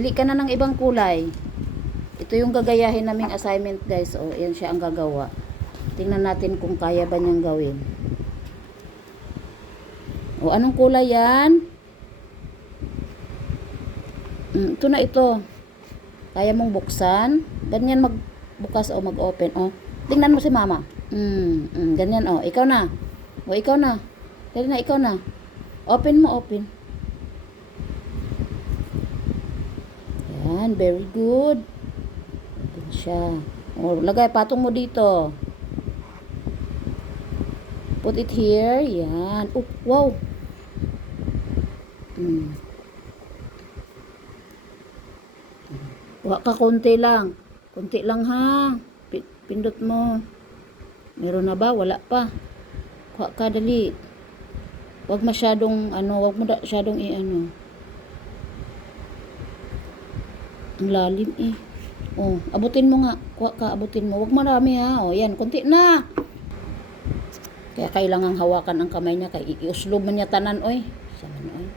pili ka na ng ibang kulay. Ito yung gagayahin naming assignment guys. O, yan siya ang gagawa. Tingnan natin kung kaya ba niyang gawin. O, anong kulay yan? Mm, ito na ito. Kaya mong buksan. Ganyan magbukas o mag-open. O, tingnan mo si mama. Mm, mm, ganyan o. Ikaw na. O, ikaw na. Dali na, ikaw na. Open mo, open. Yan, very good. Open siya. O, lagay, patong mo dito. Put it here. Yan. Oh, wow. Mm. Kuha ka konti lang. Konti lang ha. Pi- Pindot mo. Meron na ba? Wala pa. Kuha ka dali. Huwag masyadong ano, huwag mo masyadong i-ano. Ang lalim eh. Oh, abutin mo nga. Kuha ka, abutin mo. Huwag marami ha. Oh, yan, konti na. Kaya kailangang hawakan ang kamay niya. Kaya iuslob mo niya tanan, oy. Siya man, oy.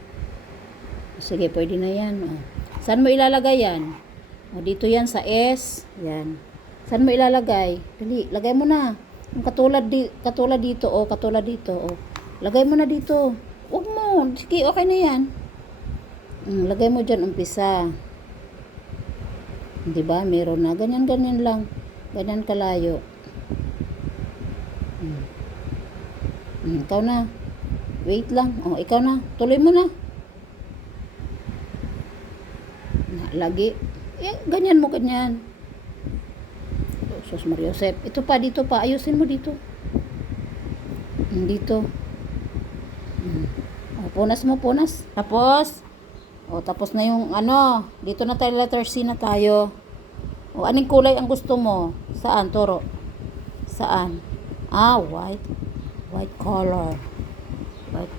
Sige, pwede na yan. Oh. Saan mo ilalagay yan? O, dito yan sa S. Yan. Saan mo ilalagay? Dali, lagay mo na. Yung katulad, di, katulad dito, o, katulad dito, o. Lagay mo na dito. Huwag mo. Sige, okay na yan. Mm, lagay mo dyan, umpisa. Di ba? Meron na. Ganyan, ganyan lang. Ganyan kalayo. Mm. Mm, ikaw na. Wait lang. O, ikaw na. Tuloy mo na. Na, lagi. Eh, ganyan mo, ganyan. Oh, Sus Mario Josep. Ito pa, dito pa. Ayusin mo dito. Mm, Dito. Mm. Oh, punas mo, punas. Tapos, o, tapos na yung ano, dito na tayo, letter C na tayo. O, anong kulay ang gusto mo? Saan, Toro? Saan? Ah, white. White color. White.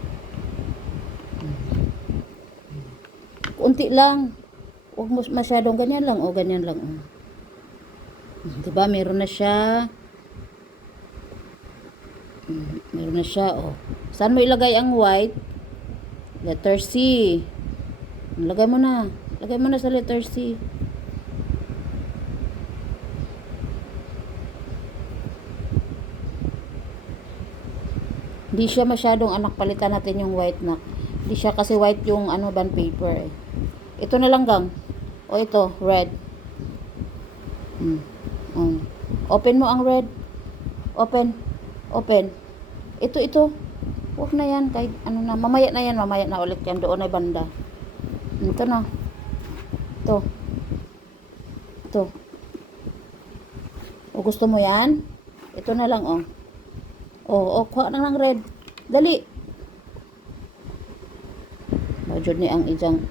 Kunti lang. Huwag mo masyadong ganyan lang. O, ganyan lang. O. Diba, meron na siya. Mm, Meron na siya, o. Saan mo ilagay ang white? Letter C. Lagay mo na. Lagay mo na sa letter C. Hindi siya masyadong anak palitan natin yung white na. Hindi siya kasi white yung ano band paper eh. Ito na lang gang. O ito, red. Hmm. Hmm. Open mo ang red. Open. Open. Ito, ito. Huwag na yan. Kahit ano na. Mamaya na yan. Mamaya na ulit yan. Doon ay banda. Ito na. Ito. Ito. O gusto mo yan? Ito na lang, oh. O, o, kuha na lang red. Dali. Bajod ni ang ijang.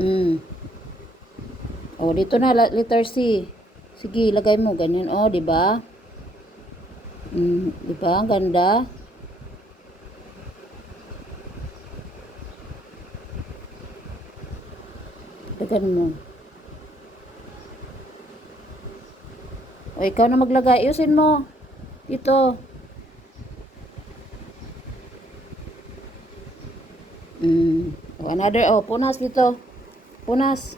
Mm. O, dito na, letter C. Sige, lagay mo. Ganyan, o, di ba? Mm, di ba? Ganda. Dagan mo. O, ikaw na maglagay. Ayusin mo. Dito. Mm. O, another. O, punas dito. Punas.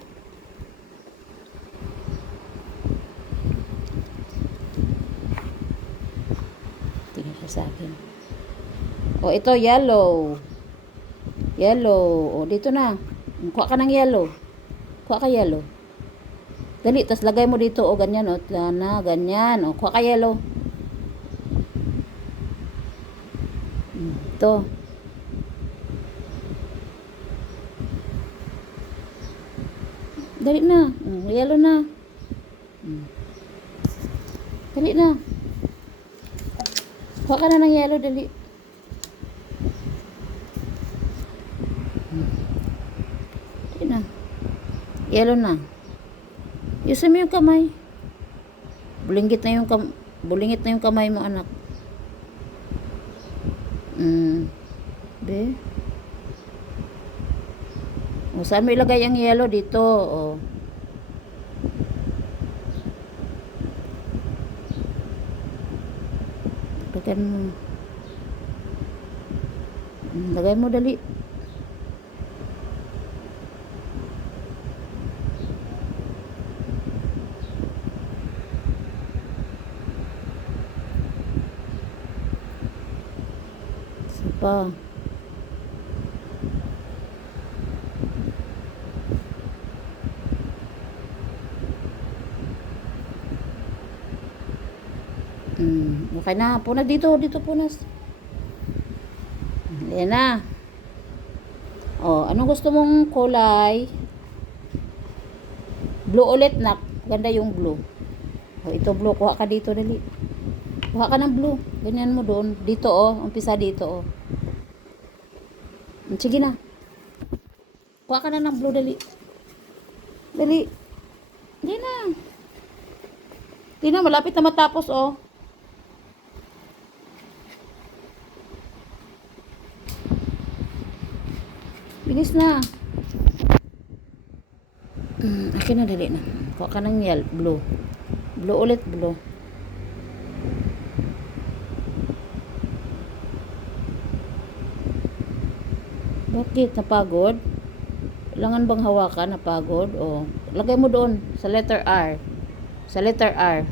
Tingin siya sa akin. O, ito, yellow. Yellow. O, dito na. Kuha ka ng yellow. Kuha ka yellow. Dali, tas lagay mo dito. O, ganyan. O, na, ganyan. O, kuha ka yellow. Ito. Dali na. Mm, yellow na. Mm. Dali na. Kuha ka na ng yellow, dali. Mm. Dali na. Yellow na. Yusin mo yung kamay. Bulingit na yung kam bulingit na yung kamay mo, anak. Mm. Be. O, saan mo ilagay ang yellow? Dito. O. Lagyan mo. Hmm, Lagay mo dali. Isa pa. Hmm, okay na. Punas dito, dito punas. Yan na. Oh, anong gusto mong kulay? Blue ulit, nak. Ganda yung blue. Oh, ito blue. Kuha ka dito, dali. Kuha ka ng blue. Ganyan mo doon. Dito, oh. Umpisa dito, oh. Sige na. Kuha ka na ng blue, dali. Dali. Hindi na. Hindi na, malapit na matapos, oh. Bilis na. Mm, akin na dali na. Kuha ka ng yel, blue. Blue ulit, blue. Bakit? Napagod? Kailangan bang hawakan? Napagod? O, lagay mo doon sa letter R. Sa letter R.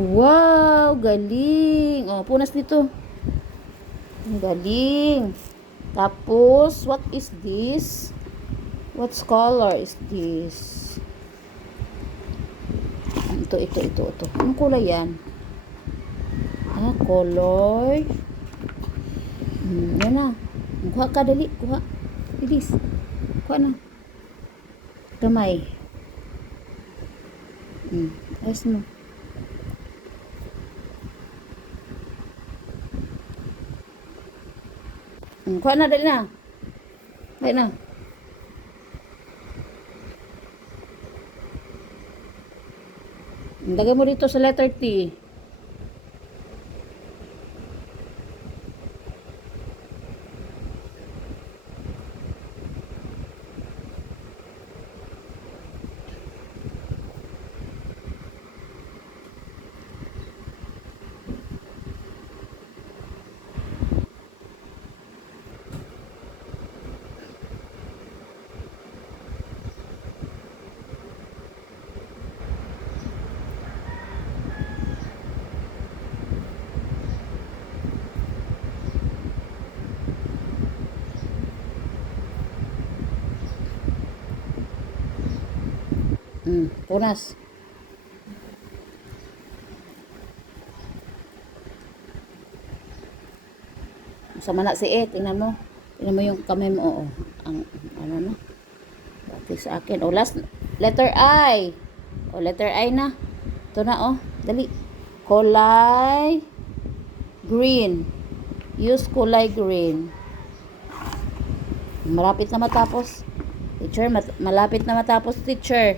Wow, galing. Oh, punas dito. Ang Galing. Tapos, what is this? What color is this? Ito, ito, ito, ito. Anong kulay yan? Ah, color. Hmm, yan na. Kuha ka, dali. Kuha. Bilis. Kuha na. Kamay. Hmm, ayos mo. Hmm, kuha na, dali na. Dali na. Lagay mo dito sa letter T. Hmm, punas. Sama na si E, tingnan mo. Tingnan mo yung kamay mo, oo. Ang, ano na. Bakit sa akin. O, last, letter I. O, letter I na. Ito na, oh. Dali. Kulay green. Use kulay green. Malapit na matapos. Teacher, mat- malapit na matapos, teacher.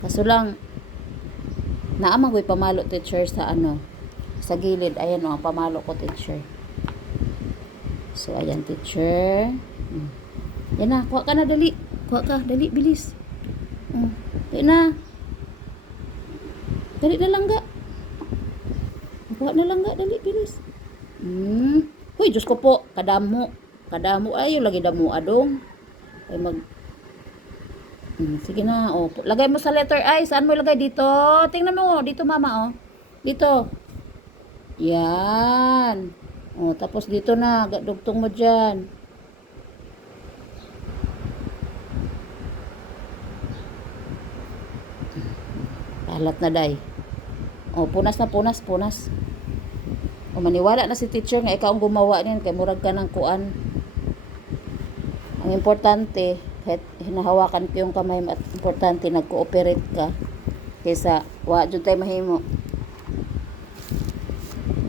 Kaso lang, naamagoy pamalo teacher sa ano, sa gilid. Ayan o, ang pamalo ko teacher. So, ayan teacher. Hmm. Yan na, kuha ka na dali. Kuha ka, dali, bilis. Hmm. Dali na. Dali na lang ga. Kuha na lang ga, dali, bilis. Hmm. Uy, Diyos ko po, kadamo. Kadamo, ayaw lagi damo adong. Ay mag, Hmm, sige na, oh. pu- Lagay mo sa letter I. Saan mo ilagay? Dito. Tingnan mo. Dito, mama, oh. Dito. Yan. Oh, tapos dito na. Dugtong mo dyan. Kalat na, day. Oh, punas na, punas, punas. O, maniwala na si teacher nga ikaw ang gumawa niyan. Kay murag ka ng kuan. Ang importante, kahit hinahawakan ko yung kamay mo at importante nag-cooperate ka kaysa wa jud tay mahimo.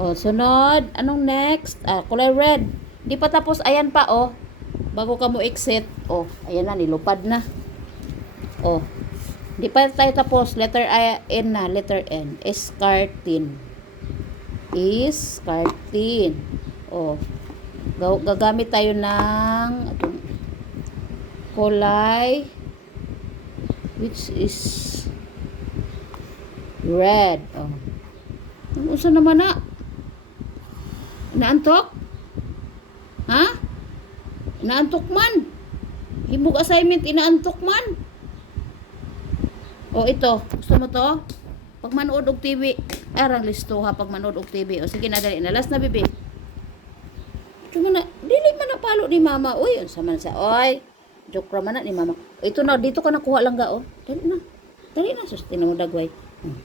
O, sunod. Anong next? Ah, kulay red. Di pa tapos. Ayan pa, oh. Bago ka mo exit. Oh, ayan na. Nilupad na. Oh. Di pa tayo tapos. Letter I, N na. Letter N. Escartin. Escartin. Oh. Gaw- Gagamit tayo ng atong kulay which is red. Oh. Ano sa naman na? Naantok? Ha? Inaantok man. Himog assignment, inaantok man. O ito, gusto mo to? Pag manood og TV, arang listo ha pag manood og TV. O sige na dali na last na bibi. Ito na, dili man na palo ni mama. Uy, unsa man sa oy. Joke ra man na ni mama. Ito na, dito ka nakuha lang ga oh. Dali na. Dali na sus mo dagway. Hmm.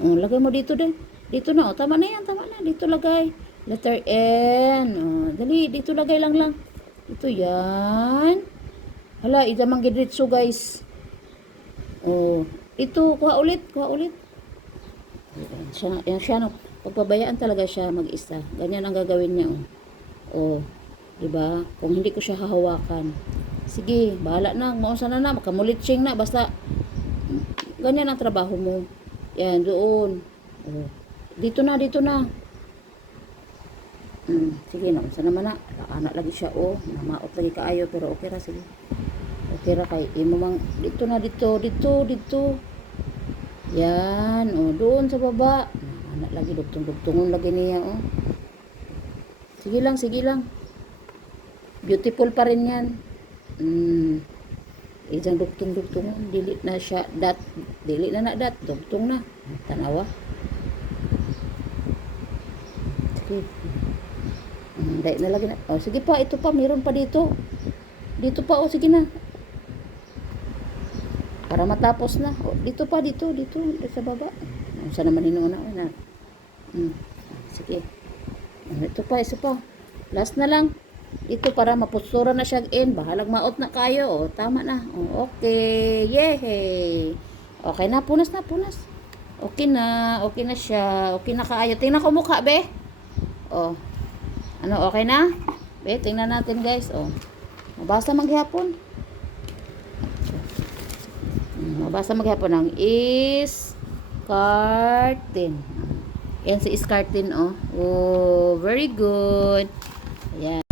Oh, lagay mo dito din. Dito na, oh, tama na yan, tama na. Dito lagay. Letter N. Oh, dali, dito lagay lang lang. Ito yan. Hala, idamang gidritso guys. Oh, ito, kuha ulit, kuha ulit. Ayan, siya, yan siya, no. Pagpabayaan talaga siya mag-isa. Ganyan ang gagawin niya, oh. Oh, di ba? Kung hindi ko siya hahawakan. Sige, bahala na. Maunsa na na, makamulitsing na. Basta, ganyan ang trabaho mo. Yan, doon. Oh. Dito na, dito na. Hmm, sige na, unsa naman na. Anak lagi siya, oh. Namaot lagi kaayo, pero okay ra, sige. Okay ra kay imo mang dito na dito, dito, dito. Yan, oh, doon sa baba. Anak lagi dugtong-dugtungon lagi niya, oh. Sige lang, sige lang. Beautiful pa rin yan. Hmm. Isang dugtong-dugtungon, dili na siya dat, dili na na dat, dugtong na. Tanawa. Sige. Hmm, dahil na lagi na. Oh, sige pa, ito pa, meron pa dito. Dito pa, oh, sige na. Para matapos na. Oh, dito pa, dito, dito, dito sa baba. Oh, saan naman inuuna? Oh, na. Hmm. Sige. Oh, ito pa, isa pa. Last na lang. Dito para mapustura na siya in. Bahalag maot na kayo. Oh, tama na. Oh, okay. Yehey. Okay na, punas na, punas. Okay na, okay na siya. Okay na kaayo. Tingnan ko mukha, be. Oh. Ano, okay na? Be, tingnan natin, guys. Oh. Mabasa maghapon. Hmm, Mabasa maghapon ng is cartin. Yan si Iscartin, oh. Oh, very good. Ayan.